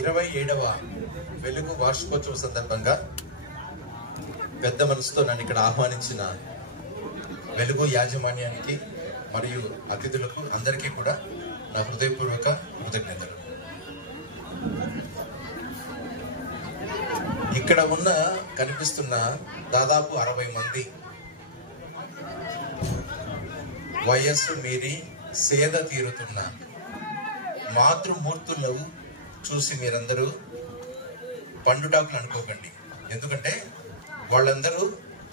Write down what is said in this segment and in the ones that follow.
27వ వెలుగు వార్షికోత్సవ సందర్భంగా పెద్ద మనసుతో నన్ను ఇక్కడ ఆహ్వానించిన వెలుగు యాజమాన్యానికి మరియు అతిథులకు అందరికీ కూడా నా హృదయపూర్వక కృతజ్ఞతలు. ఇక్కడ కనిపిస్తున్న దాదాపు 60 మంది వయస్సు మీరి సేద తీరుతున్న మాతృమూర్తులు చూసి మీరందరూ పండుటాకులు అనుకోకండి. ఎందుకంటే వాళ్ళందరూ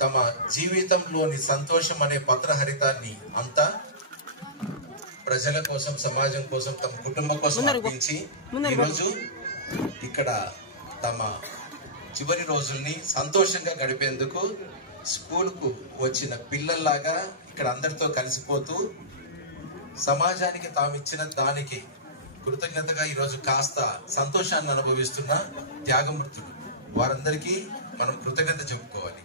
తమ జీవితంలోని సంతోషం అనే పత్రహరితాన్ని అంతా ప్రజల కోసం, సమాజం కోసం, తమ కుటుంబం కోసం అర్పించి ఈరోజు ఇక్కడ తమ చివరి రోజుల్ని సంతోషంగా గడిపేందుకు స్కూల్కు వచ్చిన పిల్లల్లాగా ఇక్కడ అందరితో కలిసిపోతూ సమాజానికి తాము ఇచ్చిన దానికి కృతజ్ఞతగా ఈరోజు కాస్త సంతోషాన్ని అనుభవిస్తున్న త్యాగమూర్తులు, వారందరికీ మనం కృతజ్ఞత చెప్పుకోవాలి.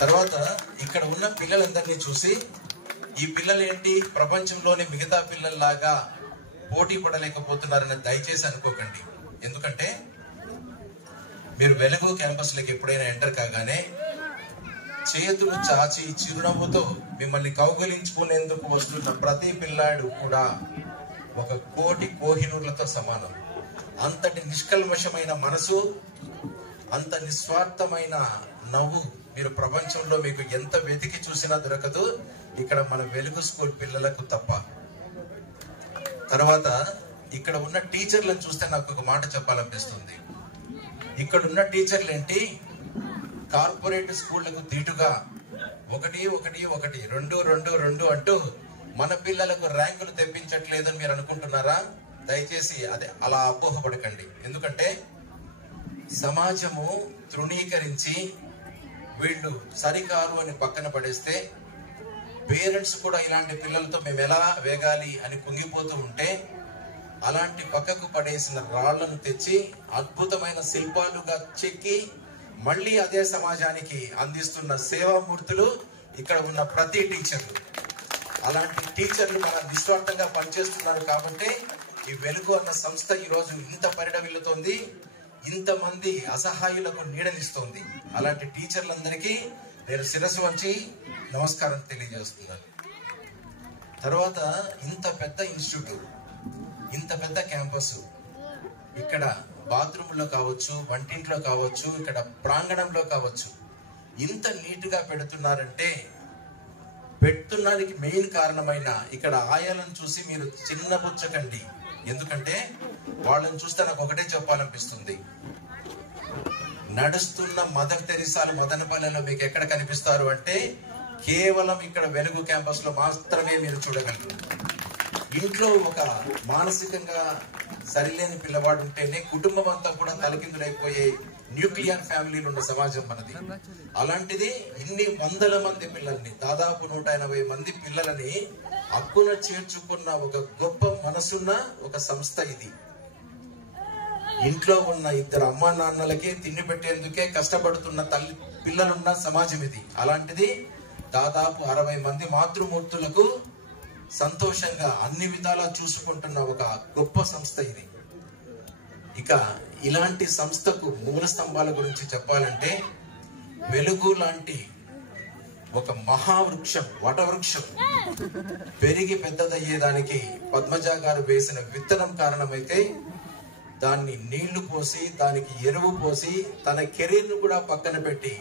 తర్వాత ఇక్కడ ఉన్న పిల్లలందరినీ చూసి ఈ పిల్లలు ఏంటి ప్రపంచంలోని మిగతా పిల్లల్లాగా పోటీ పడలేకపోతున్నారని దయచేసి అనుకోకండి. ఎందుకంటే మీరు వెలుగు క్యాంపస్లోకి ఎప్పుడైనా ఎంటర్ కాగానే చేతులు చాచి చిరునవ్వుతో మిమ్మల్ని కౌగిలించుకునేందుకు వస్తున్న ప్రతి పిల్లాడు కూడా 1 కోటి కోహినూర్లతో సమానం. అంతటి నిష్కల్మషమైన మనసు, అంత నిస్వార్థమైన నవ్వు మీరు ప్రపంచంలో మీకు ఎంత వెతికి చూసినా దొరకదు, ఇక్కడ మన వెలుగు స్కూల్ పిల్లలకు తప్ప. తర్వాత ఇక్కడ ఉన్న టీచర్లను చూస్తే నాకు ఒక మాట చెప్పాలనిపిస్తుంది. ఇక్కడ ఉన్న టీచర్లు ఏంటి, కార్పొరేట్ స్కూళ్లకు దీటుగా 1 1 1 2 2 2 అంటూ మన పిల్లలకు ర్యాంకులు తెప్పించట్లేదని మీరు అనుకుంటున్నారా? దయచేసి అలా అపోహపడకండి. ఎందుకంటే సమాజము తృణీకరించి వీళ్ళు సరికారు అని పక్కన పడేస్తే పేరెంట్స్ కూడా ఇలాంటి పిల్లలతో మేము ఎలా వేగాలి అని కుంగిపోతూ ఉంటే అలాంటి పక్కకు పడేసిన రాళ్లను తెచ్చి అద్భుతమైన శిల్పాలుగా చెక్కి మళ్ళీ అదే సమాజానికి అందిస్తున్న సేవామూర్తులు ఇక్కడ ఉన్న ప్రతి టీచర్లు. అలాంటి టీచర్లు మన నిస్వార్థంగా పనిచేస్తున్నారు కాబట్టి ఈ వెలుగు అన్న సంస్థ ఈరోజు ఇంత పరిడవిల్లుతోంది, ఇంతమంది అసహాయులకు నీడనిస్తోంది. అలాంటి టీచర్లందరికీ నేను శిరస్సు వంచి నమస్కారం తెలియజేస్తున్నాను. తర్వాత ఇంత పెద్ద ఇన్స్టిట్యూట్, ఇంత పెద్ద క్యాంపస్, ఇక్కడ బాత్రూంలో కావచ్చు, వంటింట్లో కావచ్చు, ఇక్కడ ప్రాంగణంలో కావచ్చు, ఇంత నీట్గా పెడుతున్నారంటే పెడుతున్నానికి మెయిన్ కారణమైన ఇక్కడ ఆయాలను చూసి మీరు చిన్నబుచ్చకండి. ఎందుకంటే వాళ్ళని చూస్తే నాకు ఒకటే చెప్పాలనిపిస్తుంది, నడుస్తున్న మదర్ తెరిసాలు మదనపల్లెలో మీకు ఎక్కడ కనిపిస్తారు అంటే కేవలం ఇక్కడ వెలుగు క్యాంపస్ లో మాత్రమే మీరు చూడగలరు. ఇంట్లో ఒక మానసికంగా సరిలేని పిల్లవాడు ఉంటేనే కుటుంబం అంతా కూడా తలకిందులైపోయే న్యూక్లియర్ ఫ్యామిలీలు ఉన్న సమాజం మనది. అలాంటిది ఇన్ని వందల మంది పిల్లల్ని, దాదాపు 180 మంది పిల్లలని హక్కున చేర్చుకున్న ఒక గొప్ప మనసున్న ఒక సంస్థ ఇది. ఇంట్లో ఉన్న 2 అమ్మా నాన్నలకే తిండి పెట్టేందుకే కష్టపడుతున్న పిల్లలున్న సమాజం ఇది. అలాంటిది దాదాపు 60 మంది మాతృమూర్తులకు సంతోషంగా అన్ని విధాలా చూసుకుంటున్న ఒక గొప్ప సంస్థ ఇది. ఇక ఇలాంటి సంస్థకు మూల స్తంభాల గురించి చెప్పాలంటే వెలుగు లాంటి ఒక మహావృక్షం, వటవృక్షం పెరిగి పెద్దదయ్యేదానికి పద్మజ గారు వేసిన విత్తనం కారణమైతే దాన్ని నీళ్లు పోసి, దానికి ఎరువు పోసి, తన కెరీర్ ను కూడా పక్కన పెట్టి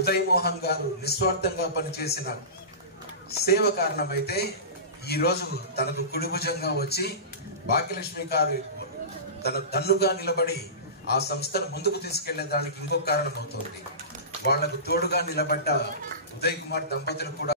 ఉదయ్ మోహన్ గారు నిస్వార్థంగా పనిచేసిన సేవ కారణమైతే ఈరోజు తనకు కుడిభుజంగా వచ్చి భాగ్యలక్ష్మి గారు తన దన్నుగా నిలబడి ఆ సంస్థను ముందుకు తీసుకెళ్లేదానికి ఇంకొక కారణం అవుతుంది. వాళ్లకు తోడుగా నిలబడ్డ ఉదయ్ కుమార్ దంపతులు కూడా